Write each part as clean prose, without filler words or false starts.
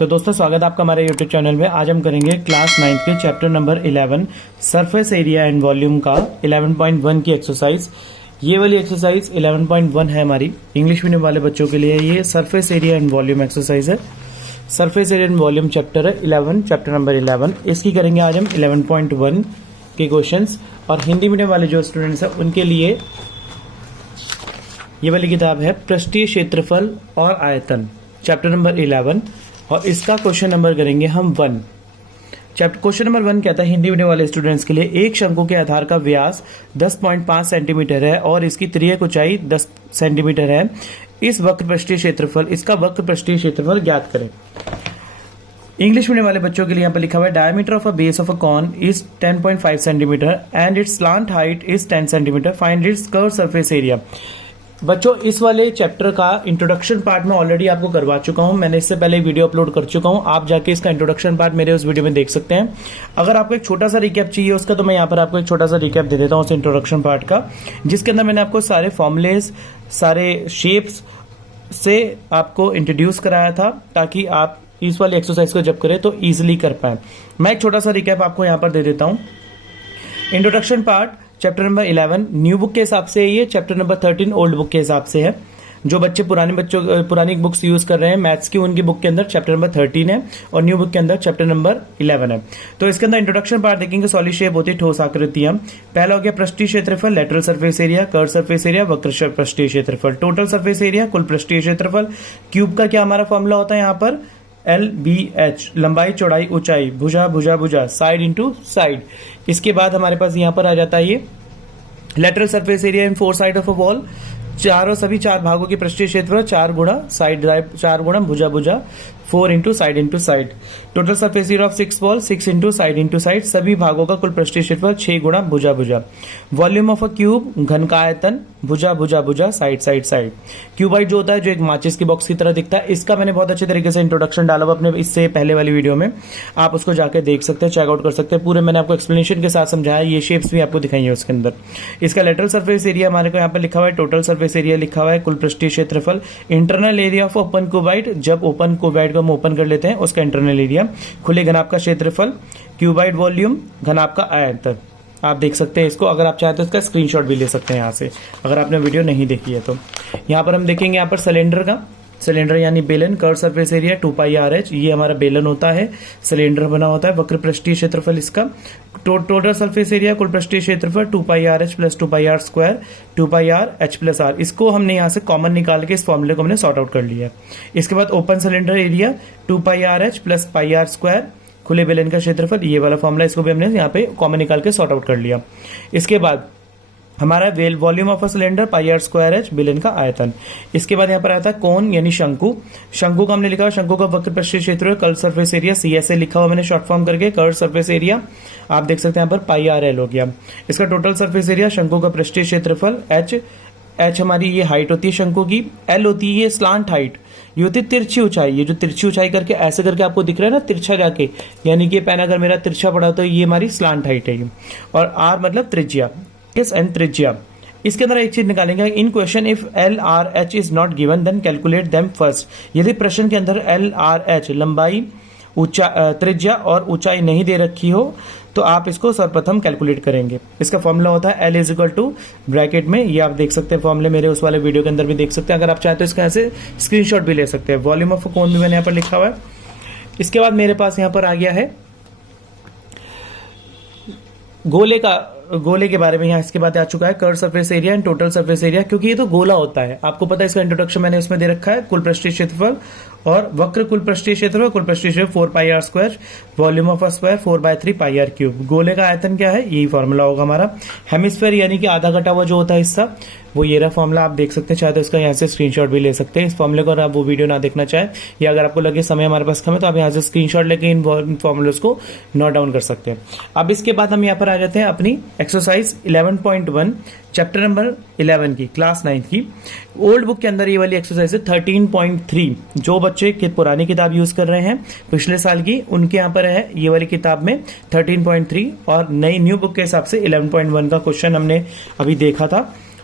तो दोस्तों स्वागत है आपका हमारे YouTube चैनल में। आज हम करेंगे क्लास 9 के chapter number 11 surface area and volume का 11.1 की एक्सरसाइज। ये वाली एक्सरसाइज 11.1 है हमारी इंग्लिश मीडियम वाले बच्चों के लिए। ये surface area and volume exercise है। Surface area and volume chapter है 11, चैप्टर नंबर 11। इसकी करेंगे आज हम 11.1 के क्वेश्चंस। और हिंदी मीडियम वाले जो स्टूडेंट्स हैं उनके लिए ये वाली किताब है पृष्ठीय क्षेत्रफल और आयतन, चैप्टर नंबर 11। और इसका क्वेश्चन नंबर करेंगे हम 1। क्वेश्चन नंबर 1 कहता है हिंदी मीडियम वाले स्टूडेंट्स के लिए, एक शंकु के आधार का व्यास 10.5 सेंटीमीटर है और इसकी तिर्यक ऊंचाई 10 सेंटीमीटर है। इस वक्र पृष्ठीय क्षेत्रफल, इसका वक्र पृष्ठीय क्षेत्रफल ज्ञात करें। इंग्लिश मीडियम वाले बच्चों के लिए यहाँ पर लिखा हुआ है diameter of a base of a cone is 10.5 centimetre and its slant height is 10 centimetre. Find its curve surface area. बच्चों इस वाले चैप्टर का इंट्रोडक्शन पार्ट मैं ऑलरेडी आपको करवा चुका हूं। मैंने इससे पहले वीडियो अपलोड कर चुका हूं। आप जाके इसका इंट्रोडक्शन पार्ट मेरे उस वीडियो में देख सकते हैं। अगर आपको एक छोटा सा रिकैप चाहिए उसका, तो मैं यहाँ पर आपको एक छोटा सा रिकैप दे देता हूं उस इंट्रोडक्शन पार्ट का, जिसके अंदर मैंने आपको सारे फॉर्मुलेज, सारे शेप्स से आपको इंट्रोड्यूस कराया था, ताकि आप इस वाली एक्सरसाइज को जब करें तो ईजिली कर पाए। मैं एक छोटा सा रिकैप आपको यहाँ पर दे देता हूँ। Introduction part chapter number 11 new book के हिसाब से, ये चैप्टर नंबर 13 ओल्ड बुक के हिसाब से है। जो बच्चे पुरानी बुक्स यूज कर रहे हैं मैथ्स की, उनकी बुक के अंदर चैप्टर नंबर 13 है और न्यू बुक के अंदर चैप्टर नंबर 11 है। तो इसके अंदर इंट्रोडक्शन पार्ट देखेंगे। सॉलिड शेप होती है ठोस आकृतियां। पहला हो गया पृष्ठीय क्षेत्रफल, lateral surface area, curve surface area, वक्र पृष्ठीय क्षेत्रफल, टोटल सरफेस एरिया, कुल पृष्ठीय क्षेत्रफल। क्यूब का क्या हमारा फॉर्मूला होता है यहाँ पर, LBH, लंबाई चौड़ाई ऊंचाई, भुजा भुजा भुजा, साइड इंटू साइड। इसके बाद हमारे पास यहाँ पर आ जाता है ये lateral surface area in 4 side of a wall. सभी चार भागों की पृष्ठीय क्षेत्रफल 4 गुणा साइड ड्राइव, 4 गुणा भुजा भुजा, 4 into side into side. Total surface area of 6 wall, 6 into side, सभी भागों का कुल पृष्ठीय क्षेत्रफल 6 गुणा भुजा भुजा। वॉल्यूम ऑफ अ क्यूब, घन का आयतन, भुजा भुजा भुजा, साइड साइड साइड। क्यूबाइड जो होता है, जो एक माचिस की बॉक्स की तरह दिखता है, इसका मैंने बहुत अच्छे तरीके से इंट्रोडक्शन डाला हुआ अपने इससे पहले वाली वीडियो में। आप उसको जाकर देख सकते हैं, चेकआउट कर सकते हैं। पूरे मैंने आपको एक्सप्लेनेशन के साथ समझाया, ये शेप्स भी आपको दिखाई है उसके अंदर। इसका लेटरल सरफेस एरिया हमारे को यहाँ पर लिखा हुआ है, टोटल सरफेस एरिया लिखा हुआ है, कुल पृष्ठीय क्षेत्रफल। Internal area of open cuboid, जब ओपन क्यूबाइड को हम ओपन कर लेते हैं उसका इंटरनल एरिया। खुले घनाभ का क्षेत्रफल, क्यूबाइड वॉल्यूम, घनाभ का आयतन। आप देख सकते हैं इसको। अगर आप चाहते हैं इसका स्क्रीनशॉट भी ले सकते हैं यहाँ से, अगर आपने वीडियो नहीं देखी है तो। यहाँ पर हम देखेंगे यहाँ पर सिलेंडर का, सिलेंडर यानी बेलन, कर्व सरफेस एरिया 2πRH, ये हमारा बेलन होता है, सिलेंडर बना होता है। वक्र पृष्ठीय क्षेत्रफल इसका, टोटल सरफेस एरिया, कुल पृष्ठीय क्षेत्रफल 2πRH plus 2πR square, 2πRH plus R। इसको हमने यहाँ से कॉमन निकाल के इस फॉर्मूले को हमने सॉर्ट आउट कर लिया है। इसके बाद open cylinder area 2πRH plus πR square, खुले बेलन का क्षेत्रफल, ये वाला फॉर्मूला, इसको भी हमने यहाँ पे कॉमन निकाल के सॉर्ट आउट कर लिया। इसके बाद हमारा volume of a cylinder πR square H, बेलन का आयतन। इसके बाद यहाँ पर आता है कोन यानी शंकु। शंकु का हमने लिखा हुआ, शंकु का वक्र पृष्ठीय क्षेत्र, कर्व सरफेस एरिया CSA लिखा हुआ मैंने शॉर्ट फॉर्म करके, कर्व सरफेस एरिया आप देख सकते हैं यहाँ पर πRL हो गया। इसका टोटल सरफेस एरिया, शंकु का पृष्ठीय क्षेत्रफल H हमारी ये हाइट होती है शंकु की, L होती है ये स्लांट हाइट, ये होती है तिरछी ऊंचाई। ये जो तिरछी ऊंचाई करके ऐसे करके आपको दिख रहा है ना तिरछा जाके, यानी कि पेन अगर मेरा तिरछा पड़ा तो ये हमारी स्लांट हाइट है। और R मतलब त्रिज्या, किस एन त्रिज्या। इसके अंदर एक चीज निकालेंगे, इन question if LRH is not given then calculate them first. यदि प्रश्न के अंदर LRH लंबाई, त्रिज्या और ऊंचाई नहीं दे रखी हो तो आप इसको सर्वप्रथम कैलकुलेट करेंगे। इसका फॉर्मूला होता है L is equal to bracket में, ये आप देख सकते हैं फॉर्मूले मेरे उस वाले वीडियो के अंदर भी देख सकते हैं। अगर आप चाहते हो इसका ऐसे स्क्रीनशॉट भी ले सकते हैं। वॉल्यूम ऑफ कोन भी मैंने यहाँ पर लिखा हुआ है। इसके बाद मेरे पास यहाँ पर आ गया है गोले के बारे में। यहाँ इसके बाद आ चुका है curve surface area and total surface area, क्योंकि ये तो गोला होता है, आपको पता है। इसका इंट्रोडक्शन मैंने उसमें दे रखा है, कुल पृष्ठीय क्षेत्रफल और वक्र कुल पृष्ठीय क्षेत्रफल, कुल पृष्ठीय क्षेत्रफल 4πR square, volume of a square 4/3 πR cube. गोले का आयतन क्या है, यही फॉर्मूला होगा हमारा। हेमिस्फीयर यानी कि आधा कटा हुआ जो होता है हिस्सा, वो ये रहा फॉर्मूला, आप देख सकते हैं। चाहे तो इसका यहाँ से स्क्रीनशॉट भी ले सकते हैं इस फॉर्मूले को, अगर आप वो वीडियो ना देखना चाहें, या अगर आपको लगे समय हमारे पास कम है तो आप यहाँ से स्क्रीनशॉट लेके इन फॉर्मूलेस को नोट डाउन कर सकते हैं। अब इसके बाद हम यहाँ पर आ जाते हैं अपनी एक्सरसाइज 11.1 चैप्टर नंबर 11 की, क्लास 9 की। ओल्ड बुक के अंदर ये वाली एक्सरसाइज है 13.3। जो बच्चे पुरानी किताब यूज कर रहे हैं पिछले साल की, उनके यहाँ पर है ये वाली किताब में 13.3, और नई न्यू बुक के हिसाब से 11.1 का क्वेश्चन हमने अभी देखा था।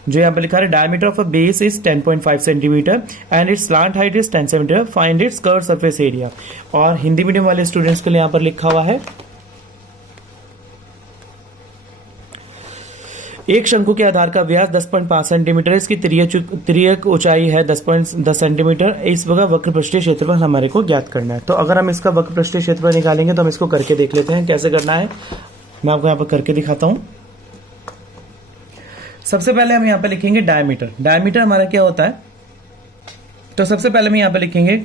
जो यहाँ पर लिखा है diameter of a base is 10.5 centimetre and its slant height is 10 centimetre, find its curve surface area. और हिंदी मीडियम वाले स्टूडेंट्स के लिए यहाँ पर लिखा हुआ है एक शंकु के आधार का व्यास 10.5 सेंटीमीटर है, इसकी तिर्यक ऊंचाई है 10.10 सेंटीमीटर। इस वक्त वक्र पृष्ठीय क्षेत्रफल हमारे को ज्ञात करना है। तो अगर हम इसका वक्र पृष्ठीय क्षेत्रफल निकालेंगे तो हम इसको करके देख लेते हैं कैसे करना है। मैं आपको यहाँ पर करके दिखाता हूं। सबसे पहले हम यहाँ पे लिखेंगे डायमीटर। डायमीटर हमारा क्या होता है, तो सबसे पहले हम यहाँ पे लिखेंगे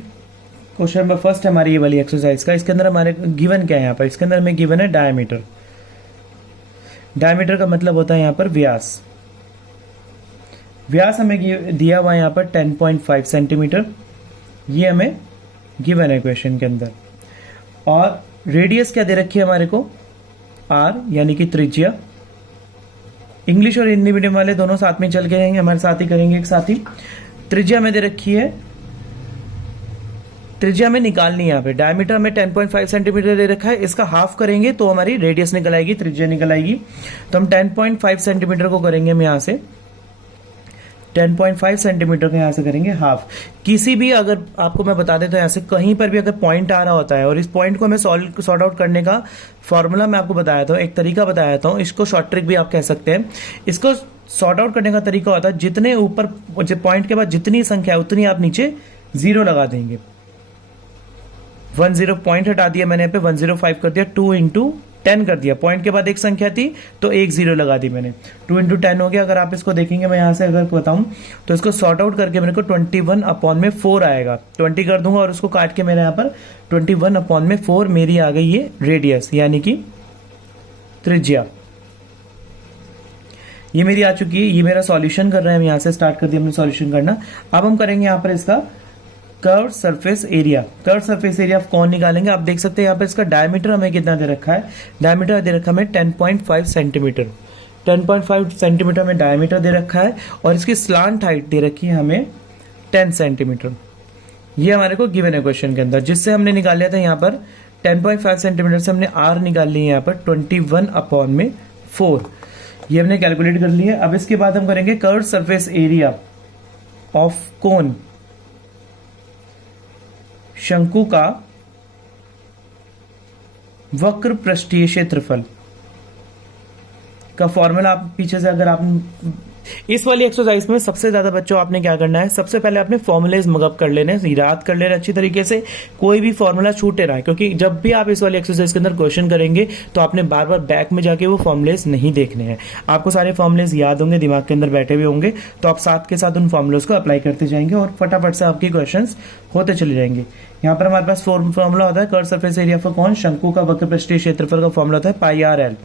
क्वेश्चन नंबर फर्स्ट हमारी ये वाली एक्सरसाइज का। इसके अंदर हमारे गिवन क्या है, यहाँ पर इसके अंदर हमें गिवन है डायमीटर। डायमीटर का मतलब होता है यहाँ पर व्यास। व्यास हमें दिया हुआ है यहाँ पर 10.5 सेंटीमीटर, ये हमें गिवन है क्वेश्चन के अंदर। और रेडियस क्या दे रखी है हमारे को, r यानी कि त्रिज्या। इंग्लिश और हिंदी मीडियम वाले दोनों साथ में चल के रहेंगे, हमारे साथ ही करेंगे एक साथ ही। त्रिज्या में दे रखी है, त्रिज्या में निकालनी है यहाँ पे। डायमीटर में 10.5 सेंटीमीटर दे रखा है, इसका हाफ करेंगे तो हमारी रेडियस निकल आएगी, त्रिज्या निकल आएगी। तो हम 10.5 सेंटीमीटर को करेंगे हम यहाँ से 10.5 सेंटीमीटर को यहाँ से करेंगे हाफ। किसी भी, अगर आपको मैं बता देता हूँ यहाँ से कहीं पर भी अगर पॉइंट आ रहा होता है और इस पॉइंट को हमें सॉर्ट आउट करने का फॉर्मूला मैं आपको बताया था, एक तरीका बताया था, इसको शॉर्ट ट्रिक भी आप कह सकते हैं। इसको सॉर्ट आउट करने का तरीका होता है जितने ऊपर पॉइंट के बाद जितनी संख्या है उतनी आप नीचे जीरो लगा देंगे। 10 पॉइंट हटा दिया मैंने यहाँ पे, 105 कर दिया, 2 इंटू 10 कर दिया। पॉइंट के बाद एक संख्या थी तो एक जीरो लगा दी मैंने, 2 इंटू 10 हो गया। अगर आप इसको देखेंगे, मैं यहाँ से अगर बताऊं तो इसको सॉर्ट आउट करके मेरे को 21/4 आएगा। 20 कर दूंगा और उसको काट के मेरे यहाँ पर 21/4 मेरी आ गई ये रेडियस यानी कि त्रिज्या, ये मेरी आ चुकी है। ये मेरा सॉल्यूशन कर रहे हैं हम, यहाँ से स्टार्ट कर दिया हमने सॉल्यूशन करना। अब हम करेंगे यहाँ पर इसका curve surface area. Curve surface area of कौन निकालेंगे, आप देख सकते हैं यहाँ पर इसका डायमीटर हमें कितना दे रखा है। डायमीटर दे रखा है हमें 10.5 सेंटीमीटर। 10.5 सेंटीमीटर में डायमीटर दे रखा है और इसकी स्लांट हाइट दे रखी है हमें 10 सेंटीमीटर। ये हमारे को गिवन है क्वेश्चन के अंदर, जिससे हमने निकाल लिया था यहाँ पर 10.5 सेंटीमीटर से हमने आर निकाल ली है यहाँ पर 21/4। ये हमने कैलकुलेट कर लिया। अब इसके बाद हम करेंगे कर्व सरफेस एरिया ऑफ कोन, शंकु का वक्र पृष्ठीय क्षेत्रफल का फॉर्मूला आप पीछे से अगर आप इस वाली एक्सरसाइज में सबसे ज्यादा बच्चों आपने क्या करना है, सबसे पहले आपने फॉर्मूलेज मगअप कर लेने, याद कर लेना अच्छी तरीके से, कोई भी फॉर्मूला छूटे ना, क्योंकि जब भी आप इस वाली एक्सरसाइज के अंदर क्वेश्चन करेंगे तो आपने बार बार बैक में जाके वो फॉर्मूलेज नहीं देखने हैं। आपको सारे फॉर्मूलेज याद होंगे, दिमाग के अंदर बैठे हुए होंगे, तो आप साथ के साथ उन फॉर्मूलेज को अप्लाई करते जाएंगे और फटाफट से आपके क्वेश्चन होते चले जाएंगे। यहाँ पर हमारे पास फॉर्मूला होता है कर्व सरफेस एरिया फॉर कौन, शंकु का वक्र पृष्ठीय क्षेत्रफल का फॉर्मूला होता है पाई आर एल।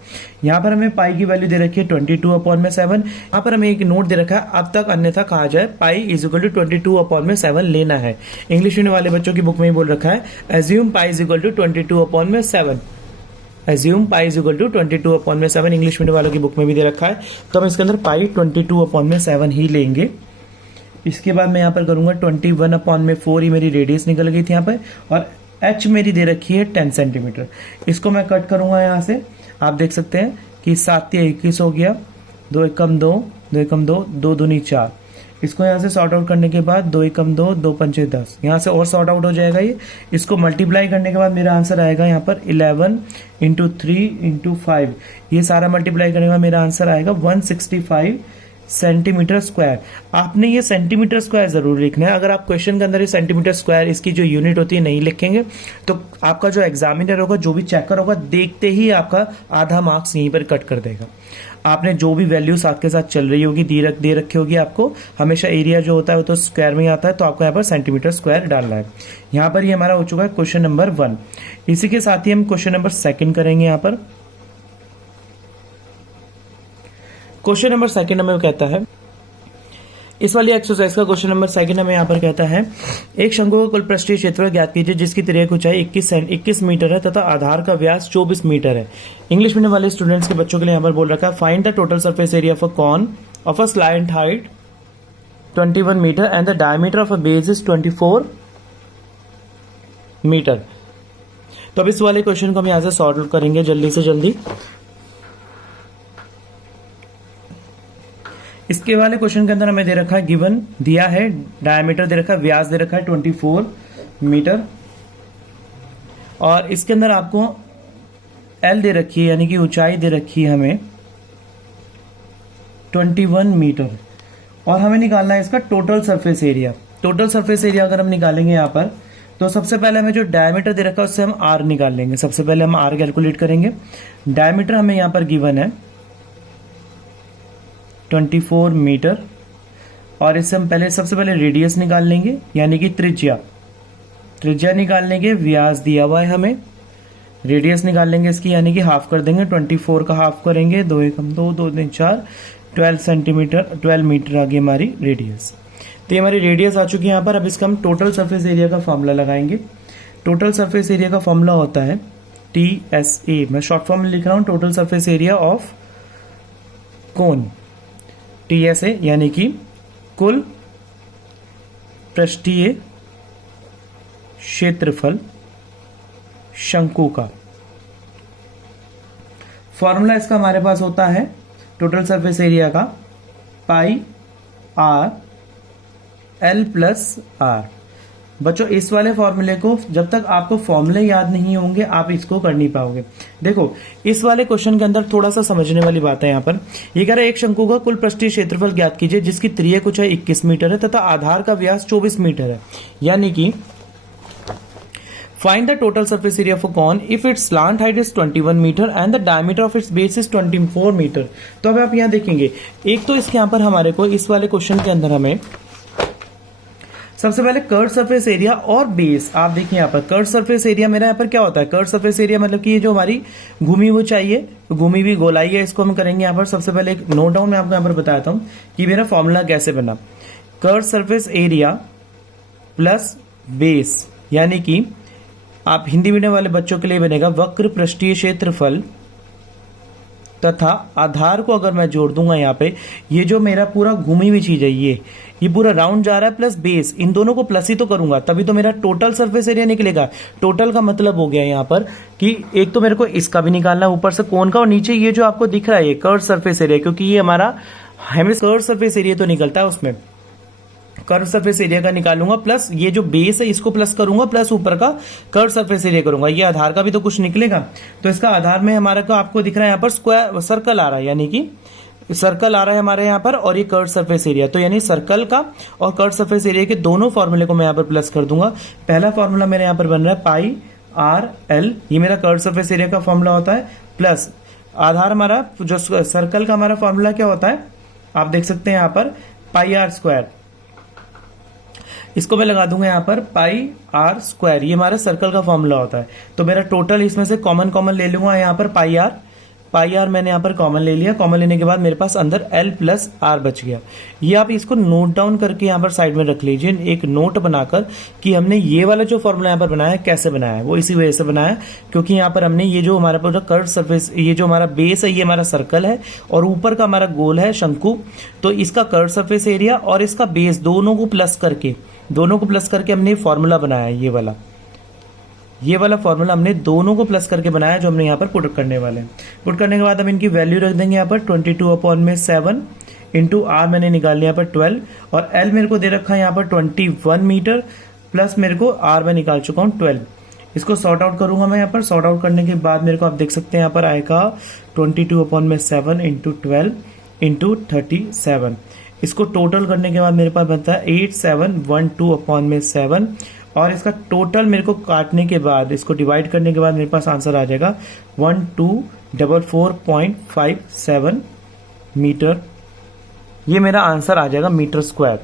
यहाँ पर हमें पाई की वैल्यू दे रखी है 22/7। यहाँ पर हमें एक नोट दे रखा है, अब तक अन्यथा कहा जाए पाई इज इक्वल टू 22/7 लेना है। इंग्लिश मीडियम वाले बच्चों की बुक में ही बोल रखा है assume pi is equal to 22/7। Assume pi is equal to 22/7 English medium वालों की बुक में भी दे रखा है। तो हम इसके अंदर पाई 22/7 ही लेंगे। इसके बाद मैं यहाँ पर करूंगा 21/4 ही मेरी रेडियस निकल गई थी यहाँ पर, और h मेरी दे रखी है 10 सेंटीमीटर। इसको मैं कट करूंगा यहाँ से, आप देख सकते हैं कि 7 या 21 हो गया, 2 एकम 2, 2 एकम 2, 2 दूनी 4। इसको यहाँ से सॉर्ट आउट करने के बाद 2 एकम 2, 2 पंचे 10, यहाँ से और सॉर्ट आउट हो जाएगा ये। इसको मल्टीप्लाई करने के बाद मेरा आंसर आएगा यहाँ पर 11 इंटू 3 इंटू 5। ये सारा मल्टीप्लाई करने के बाद मेरा आंसर आएगा 165 सेंटीमीटर स्क्वायर। आपने ये सेंटीमीटर स्क्वायर जरूर लिखना है। अगर आप क्वेश्चन के अंदर ये सेंटीमीटर स्क्वायर इसकी जो यूनिट होती है नहीं लिखेंगे तो आपका जो एग्जामिनर होगा, जो भी चेकर होगा, देखते ही आपका आधा मार्क्स यहीं पर कट कर देगा। आपने जो भी वैल्यू साथ के साथ चल रही होगी दे रखी होगी, आपको हमेशा एरिया जो होता है वो तो स्क्वायर में ही आता है, तो आपको यहाँ पर सेंटीमीटर स्क्वायर डालना है। यहाँ पर ये हमारा हो चुका है क्वेश्चन नंबर 1। इसी के साथ ही हम क्वेश्चन नंबर 2 करेंगे। यहाँ पर क्वेश्चन नंबर 2 हमें कहता है, इस वाली एक्सरसाइज का क्वेश्चन नंबर 2 हमें यहाँ पर कहता है एक शंकु का कुल पृष्ठीय क्षेत्रफल ज्ञात कीजिए जिसकी तिर्यक ऊंचाई 21 मीटर है तथा आधार का व्यास 24 मीटर है। इंग्लिश मीडियम वाले स्टूडेंट्स के बच्चों के लिए यहाँ पर बोल रखा है find the total surface area of a cone of a slant height 21 metre and the diameter of a base is 24 metre. तो अब इस वाले क्वेश्चन को हम यहाँ से सॉल्व आउट करेंगे जल्दी से जल्दी। इस इसके वाले क्वेश्चन के अंदर हमें दे रखा है, गिवन दिया है, डायमीटर दे रखा है, व्यास दे रखा है 24 मीटर, और इसके अंदर आपको एल दे रखी है, यानी कि ऊंचाई दे रखी है हमें 21 मीटर, और हमें निकालना है इसका total surface area. Total surface area अगर हम निकालेंगे यहाँ पर, तो सबसे पहले हमें जो डायमीटर दे रखा है उससे हम आर निकाल लेंगे। सबसे पहले हम आर कैलकुलेट करेंगे। डायमीटर हमें यहाँ पर गिवन है 24 मीटर, और इससे हम पहले सबसे पहले रेडियस निकाल लेंगे, यानी कि त्रिज्या निकाल लेंगे। व्यास दिया हुआ है हमें, रेडियस निकाल लेंगे इसकी, यानी कि हाफ कर देंगे। 24 का हाफ करेंगे, 2 एकम 2, 2 3 4, 12 सेंटीमीटर, 12 मीटर आ गई हमारी रेडियस। तो ये हमारी रेडियस आ चुकी है यहाँ पर। अब इसका हम टोटल सरफेस एरिया का फॉर्मूला लगाएंगे। टोटल सरफेस एरिया का फॉर्मूला होता है TSA, मैं शॉर्ट फॉर्म में लिख रहा हूँ, total surface area of cone, TSA, यानी कि कुल पृष्ठीय क्षेत्रफल शंकु का। फॉर्मूला इसका हमारे पास होता है टोटल सरफेस एरिया का पाई आर एल प्लस आर। बच्चों इस वाले फॉर्मूले को जब तक आपको फॉर्मूले याद नहीं होंगे आप इसको कर नहीं पाओगे। देखो इस वाले क्वेश्चन के अंदर थोड़ा सा समझने वाली बात है। यहाँ पर ये कह रहा है एक शंकु का कुल पृष्ठीय क्षेत्रफल ज्ञात कीजिए जिसकी त्रियक ऊंचाई 21 मीटर है तथा आधार का व्यास 24 मीटर है, यानी कि find the total surface area of a cone if its slant height is 21 meter and the diameter of its base is 24 meter। तो अब आप यहाँ देखेंगे, एक तो इसके यहाँ पर हमारे को इस वाले क्वेश्चन के अंदर हमें सबसे पहले कर्व सरफेस एरिया और बेस, आप देखिए यहाँ पर कर्व सरफेस एरिया मेरा यहाँ पर क्या होता है, कर्व सरफेस एरिया मतलब कि ये जो हमारी घूमी हुई चाहिए, घूमी हुई गोलाई है, इसको हम करेंगे यहाँ पर। सबसे पहले एक नोट डाउन मैं आपको यहाँ पर बताता हूँ कि मेरा फॉर्मूला कैसे बना। Curve surface area plus base, यानी कि आप हिंदी मीडियम वाले बच्चों के लिए बनेगा वक्र पृष्ठीय क्षेत्रफल तथा आधार को अगर मैं जोड़ दूंगा यहाँ पे, ये जो मेरा पूरा घूमी हुई चीज है ये पूरा राउंड जा रहा है, प्लस बेस, इन दोनों को प्लस ही तो करूंगा तभी तो मेरा टोटल सरफेस एरिया निकलेगा। टोटल का मतलब हो गया यहाँ पर कि एक तो मेरे को इसका भी निकालना है ऊपर से कोन का, और नीचे ये जो आपको दिख रहा है ये कर्व सरफेस एरिया, क्योंकि ये हमारा हमें कर्व सरफेस एरिया तो निकलता है, उसमें कर्व सरफेस एरिया का निकालूंगा, प्लस ये जो बेस है इसको प्लस करूंगा, प्लस ऊपर का कर्व सरफेस एरिया करूंगा। ये आधार का भी तो कुछ निकलेगा। तो इसका आधार में हमारा को आपको दिख रहा है यहाँ पर स्क्वायर सर्कल आ रहा है, यानी कि सर्कल आ रहा है हमारे यहाँ पर, और ये कर्व सरफेस एरिया, तो यानी सर्कल का और कर्व सरफेस एरिया के दोनों फॉर्मूले को मैं यहाँ पर प्लस कर दूंगा। पहला फॉर्मूला मेरे यहाँ पर बन रहा है पाई आर एल, ये मेरा कर्व सरफेस एरिया का फॉर्मूला होता है, प्लस आधार हमारा जो सर्कल का हमारा फॉर्मूला क्या होता है आप देख सकते हैं यहाँ पर पाई आर स्क्वायर, इसको मैं लगा दूंगा यहाँ पर पाई आर स्क्वायर, ये हमारा सर्कल का फॉर्मूला होता है। तो मेरा टोटल इसमें से कॉमन ले लूंगा यहाँ पर पाई आर मैंने यहाँ पर कॉमन ले लिया। कॉमन लेने के बाद मेरे पास अंदर एल प्लस आर बच गया। ये आप इसको नोट डाउन करके यहाँ पर साइड में रख लीजिए, एक नोट बनाकर कि हमने ये वाला जो फॉर्मूला यहाँ पर बनाया है कैसे बनाया है। वो इसी वजह से बनाया क्योंकि यहाँ पर हमने ये जो हमारा पूरा कर्व सरफेस, ये जो हमारा बेस है ये हमारा सर्कल है और ऊपर का हमारा गोल है शंकु, तो इसका कर्व सरफेस एरिया और इसका बेस दोनों को प्लस करके हमने फॉर्मूला बनाया है। ये वाला फॉर्मूला हमने दोनों को प्लस करके बनाया जो हमने यहाँ पर पुट करने वाले हैं। पुट करने के बाद हम इनकी वैल्यू रख देंगे यहाँ पर 22/7 इंटू आर मैंने निकाल लिया यहाँ पर 12, और एल मेरे को दे रखा है यहाँ पर 21 मीटर, प्लस मेरे को आर में निकाल चुका हूँ 12। इसको सॉर्ट आउट करूंगा मैं यहाँ पर। सॉर्ट आउट करने के बाद मेरे को आप देख सकते हैं यहाँ पर आएगा 22/7 इंटू 12 इंटू 37। इसको टोटल करने के बाद मेरे पास बनता है 8712/7, और इसका टोटल मेरे को काटने के बाद इसको डिवाइड करने के बाद मेरे पास आंसर आ जाएगा 1244.57 मीटर। ये मेरा आंसर आ जाएगा मीटर स्क्वायर।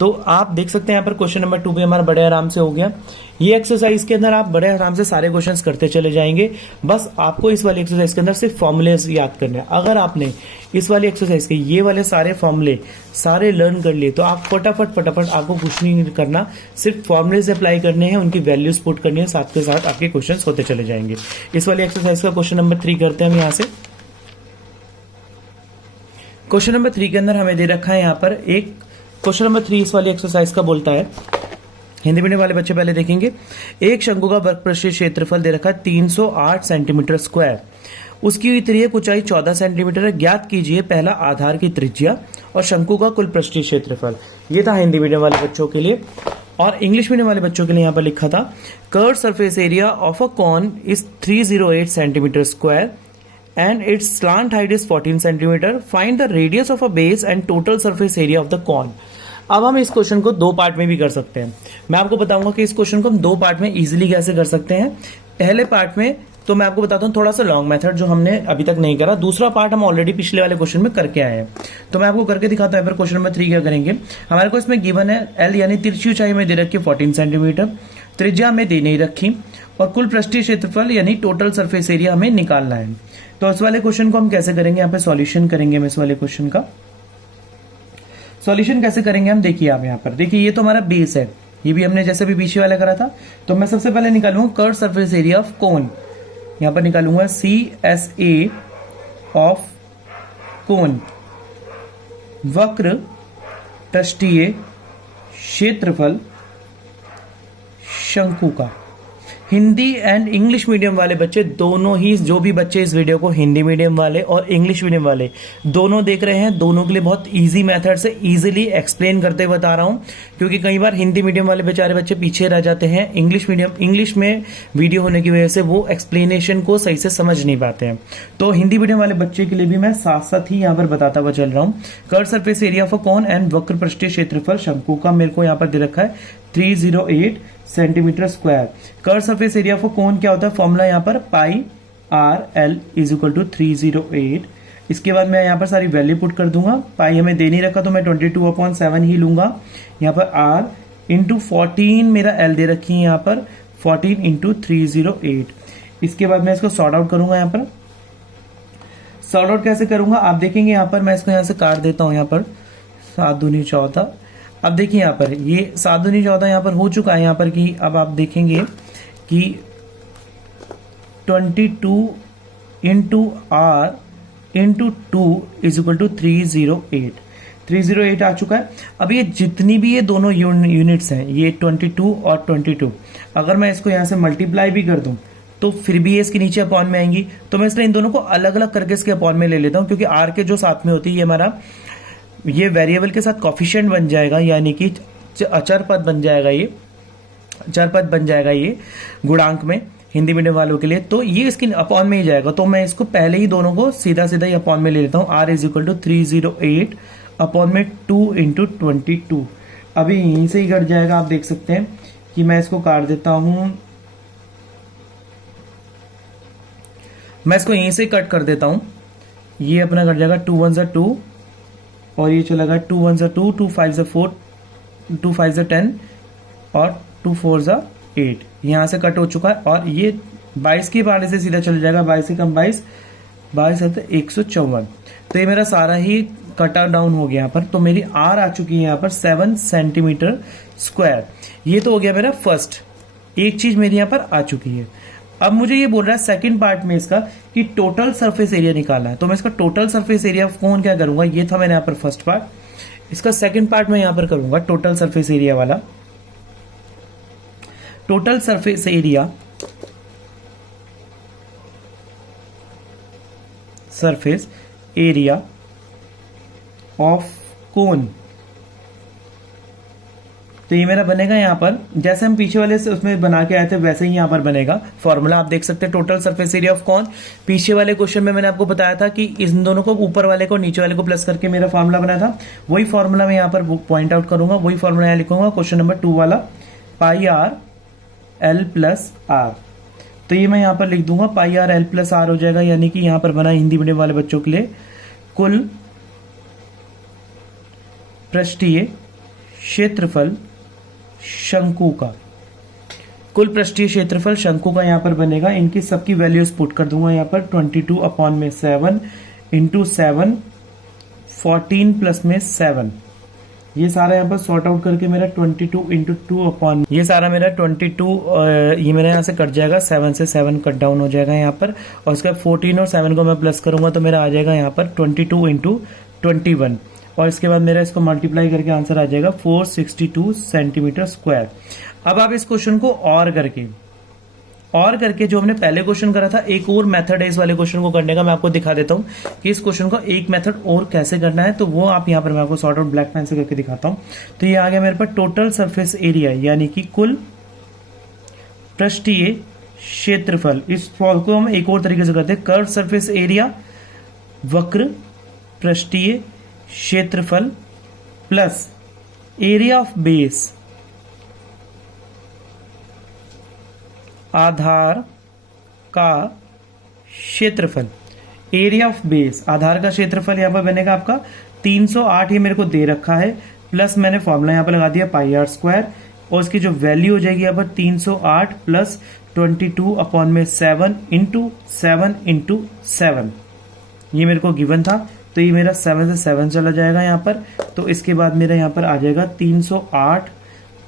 तो आप देख सकते हैं यहाँ पर क्वेश्चन नंबर 2 भी हमारा बड़े आराम से हो गया। ये एक्सरसाइज के अंदर आप बड़े आराम से सारे क्वेश्चंस करते चले जाएंगे। बस आपको इस वाली एक्सरसाइज के अंदर सिर्फ फॉर्मूले याद करने हैं। अगर आपने इस वाली एक्सरसाइज के ये वाले सारे फॉर्मूले सारे लर्न कर लिए तो आप फटाफट आपको कुछ नहीं करना, सिर्फ फॉर्मूले से अप्लाई करने हैं, उनकी वैल्यूज पुट करनी है, साथ के साथ आपके क्वेश्चन होते चले जाएंगे। इस वाली एक्सरसाइज का क्वेश्चन नंबर 3 करते हैं हम यहाँ से। क्वेश्चन नंबर 3 के अंदर हमें दे रखा है यहाँ पर एक क्वेश्चन नंबर 3 इस वाली एक्सरसाइज का बोलता है हिंदी मीडियम वाले बच्चे पहले देखेंगे। एक शंकु का वर्ग पृष्ठीय क्षेत्रफल दे रखा है 308 सेंटीमीटर स्क्वायर, उसकी तिर्यक ऊंचाई 14 सेंटीमीटर है। ज्ञात कीजिए पहला आधार की त्रिज्या और शंकु का कुल पृष्ठीय क्षेत्रफल। ये था हिंदी मीडियम वाले बच्चों के लिए। और इंग्लिश मीडियम वाले बच्चों के लिए यहाँ पर लिखा था curve surface area of a cone is 308 centimetre square and its slant height is 14 centimeter. Find the radius of a base and total surface area of the cone. अब हम इस क्वेश्चन को दो पार्ट में भी कर सकते हैं। मैं आपको बताऊंगा कि इस क्वेश्चन को हम दो पार्ट में इजीली कैसे कर सकते हैं। पहले पार्ट में तो मैं आपको बताता हूँ थोड़ा सा लॉन्ग मेथड जो हमने अभी तक नहीं करा। दूसरा पार्ट हम ऑलरेडी पिछले वाले क्वेश्चन में करके आए हैं, तो मैं आपको करके दिखाता हूँ। क्वेश्चन नंबर 3 क्या करेंगे, हमारे को इसमें गिवन है एल यानी तिरछी ऊंचाई में दे रखी 14 सेंटीमीटर, त्रिज्या में दे नहीं रखी और कुल पृष्ठीय क्षेत्रफल यानी टोटल सरफेस एरिया हमें निकालना है। तो इस वाले क्वेश्चन को हम कैसे करेंगे, यहाँ पे सॉल्यूशन करेंगे हम इस वाले क्वेश्चन का। सॉल्यूशन कैसे करेंगे हम, देखिए आप यहाँ पर देखिए, ये तो हमारा बेस है, ये भी हमने जैसे भी पीछे वाला करा था। तो मैं सबसे पहले निकालूंगा कर्व सरफेस एरिया ऑफ कोन, यहाँ पर निकालूंगा CSA ऑफ कोन, वक्र पृष्ठीय क्षेत्रफल शंकु का। हिंदी एंड इंग्लिश मीडियम वाले बच्चे दोनों ही, जो भी बच्चे इस वीडियो को हिंदी मीडियम वाले और इंग्लिश मीडियम वाले दोनों देख रहे हैं, दोनों के लिए बहुत इजी मेथड से इजीली एक्सप्लेन करते हुए बता रहा हूं, क्योंकि कई बार हिंदी मीडियम वाले बेचारे बच्चे पीछे रह जाते हैं। इंग्लिश में वीडियो होने की वजह से वो एक्सप्लेनेशन को सही से समझ नहीं पाते हैं। तो हिंदी मीडियम वाले बच्चे के लिए भी मैं साथ साथ ही यहाँ पर बताता हुआ चल रहा हूँ। Curve surface area of a cone and वक्र पृष्ठीय क्षेत्रफल शंकु का मेरे को यहाँ पर दे रखा है 308 centimetre square. Curve surface area of cone क्या होता है, फॉर्मूला यहाँ पर pi r l is equal to 308। इसके बाद मैं यहाँ पर सारी वैल्यू पुट कर दूंगा। पाई हमें दे नहीं रखा तो मैं 22/7 ही लूंगा। यहाँ पर आर इंटू 14 मेरा एल दे रखी है, यहाँ पर 14 इंटू 308। इसके बाद मैं इसको सॉर्ट आउट करूंगा। यहाँ पर सॉर्ट आउट कैसे करूंगा आप देखेंगे, यहाँ पर मैं इसको यहाँ से काट देता हूँ। यहाँ पर 7 दूनी 14। अब देखिए यहाँ पर ये 7 दूनी 14 यहाँ पर हो चुका है। यहाँ पर कि अब आप देखेंगे कि 22 into r into 2 is equal to 308 आ चुका है। अब ये जितनी भी ये दोनों यूनिट्स हैं, ये 22 और 22, अगर मैं इसको यहाँ से मल्टीप्लाई भी कर दूं तो फिर भी ये इसके नीचे अपॉन में आएंगी। तो मैं इसलिए इन दोनों को अलग अलग करके इसके अपॉन में ले लेता हूं, क्योंकि आर के जो साथ में होती है ये हमारा ये वेरिएबल के साथ कॉफिशिएंट बन जाएगा, यानी कि अचर पद बन जाएगा, ये अचर पद बन जाएगा ये गुणांक में हिंदी मीडियम वालों के लिए। तो ये इसकी अपॉन में ही जाएगा। तो मैं इसको पहले ही दोनों को सीधा सीधा ही अपॉन में ले लेता हूँ। R is equal to 308 upon में 2 इंटू 22। अभी यहीं से ही कट जाएगा। आप देख सकते हैं कि मैं इसको काट देता हूं, मैं इसको यहीं से कट कर देता हूं। ये अपना कट जाएगा 2 1 2 और ये चलेगा 2 1 2, 2 5 4, 2 5 10 और 2 4 8। यहां से कट हो चुका है और ये 22 के पारे से सीधा चल जाएगा। 22 से कम 22 है 154। तो ये मेरा सारा ही कटा डाउन हो गया यहाँ पर। तो मेरी आर आ चुकी है यहाँ पर 7 सेंटीमीटर स्क्वायर। ये तो हो गया मेरा फर्स्ट, एक चीज मेरी यहाँ पर आ चुकी है। अब मुझे ये बोल रहा है सेकंड पार्ट में इसका कि टोटल सरफेस एरिया निकालना है। तो मैं इसका टोटल सरफेस एरिया कौन क्या करूंगा, ये था मैंने यहाँ पर फर्स्ट पार्ट। इसका सेकंड पार्ट मैं यहाँ पर करूंगा टोटल सरफेस एरिया वाला। टोटल सरफेस एरिया ऑफ कोन। तो ये मेरा बनेगा यहाँ पर जैसे हम पीछे वाले से उसमें बना के आए थे वैसे ही यहाँ पर बनेगा। फॉर्मूला आप देख सकते हैं total surface area of cone. पीछे वाले क्वेश्चन में मैंने आपको बताया था कि इन दोनों को ऊपर वाले को नीचे वाले को प्लस करके मेरा फॉर्मूला बना था। वही फॉर्मूला मैं यहाँ पर पॉइंट आउट करूंगा, वही फॉर्मूला यहाँ लिखूंगा क्वेश्चन नंबर 2 वाला, पाई आर एल प्लस आर। तो ये मैं यहाँ पर लिख दूंगा पाई आर एल प्लस आर हो जाएगा, यानी कि यहाँ पर बना हिंदी मीडियम वाले बच्चों के लिए कुल पृष्ठीय क्षेत्रफल शंकु का। कुल पृष्ठीय क्षेत्रफल शंकु का यहाँ पर बनेगा। इनकी सबकी वैल्यूज पुट कर दूंगा यहाँ पर 22 अपॉन में 7 इंटू 7, 14 प्लस में 7। ये सारा यहाँ पर सॉर्ट आउट करके मेरा 22 इंटू 2 अपॉन, ये सारा मेरा 22 ये मेरा यहाँ से कट जाएगा, 7 से 7 कट डाउन हो जाएगा यहाँ पर। और उसके बाद 14 और 7 को मैं प्लस करूंगा तो मेरा आ जाएगा यहाँ पर 22 इंटू 21 और इसके बाद मेरा इसको मल्टीप्लाई करके आंसर आ जाएगा 462 सेंटीमीटर स्क्वायर। अब आप इस क्वेश्चन को और करके जो हमने पहले क्वेश्चन करा था, एक और मेथड है इस वाले क्वेश्चन को करने का, मैं आपको दिखा देता हूं कि इस क्वेश्चन को एक मेथड और कैसे करना है। तो वो आप यहां पर मैं आपको सॉर्ट आउट ब्लैक पेन से करके दिखाता हूं। तो ये आ गया मेरे पास टोटल सरफेस एरिया, यानी कि कुल पृष्ठीय क्षेत्रफल। इस फॉर्म को हम एक और तरीके से करते हैं, कर्व सरफेस एरिया वक्र पृष्ठीय क्षेत्रफल प्लस एरिया ऑफ बेस, आधार का क्षेत्रफल। एरिया ऑफ बेस, आधार का क्षेत्रफल यहां पर बनेगा आपका 308, ये मेरे को दे रखा है, प्लस मैंने फॉर्मूला यहां पर लगा दिया पाई आर स्क्वायर, और इसकी जो वैल्यू हो जाएगी यहाँ पर 308 प्लस 22 अपॉन में 7 इंटू 7, ये मेरे को गिवन था। तो ये मेरा 7 से 7 चला जाएगा यहाँ पर। तो इसके बाद मेरा यहाँ पर आ जाएगा 308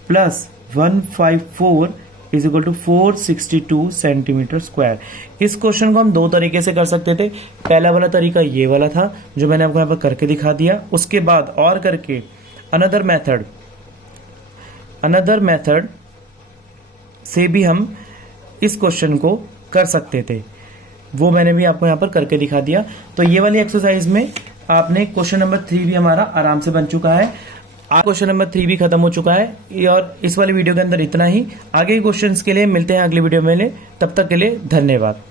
plus 154 is equal to 462 centimetre square. इस क्वेश्चन को हम दो तरीके से कर सकते थे। पहला वाला तरीका ये वाला था जो मैंने आपको यहाँ पर करके दिखा दिया। उसके बाद और करके अनदर मेथड से भी हम इस क्वेश्चन को कर सकते थे, वो मैंने भी आपको यहाँ पर करके दिखा दिया। तो ये वाली एक्सरसाइज में आपने क्वेश्चन नंबर 3 भी हमारा आराम से बन चुका है, क्वेश्चन नंबर 3 भी खत्म हो चुका है। और इस वाली वीडियो के अंदर इतना ही। आगे के क्वेश्चंस के लिए मिलते हैं अगली वीडियो में। तब तक के लिए धन्यवाद।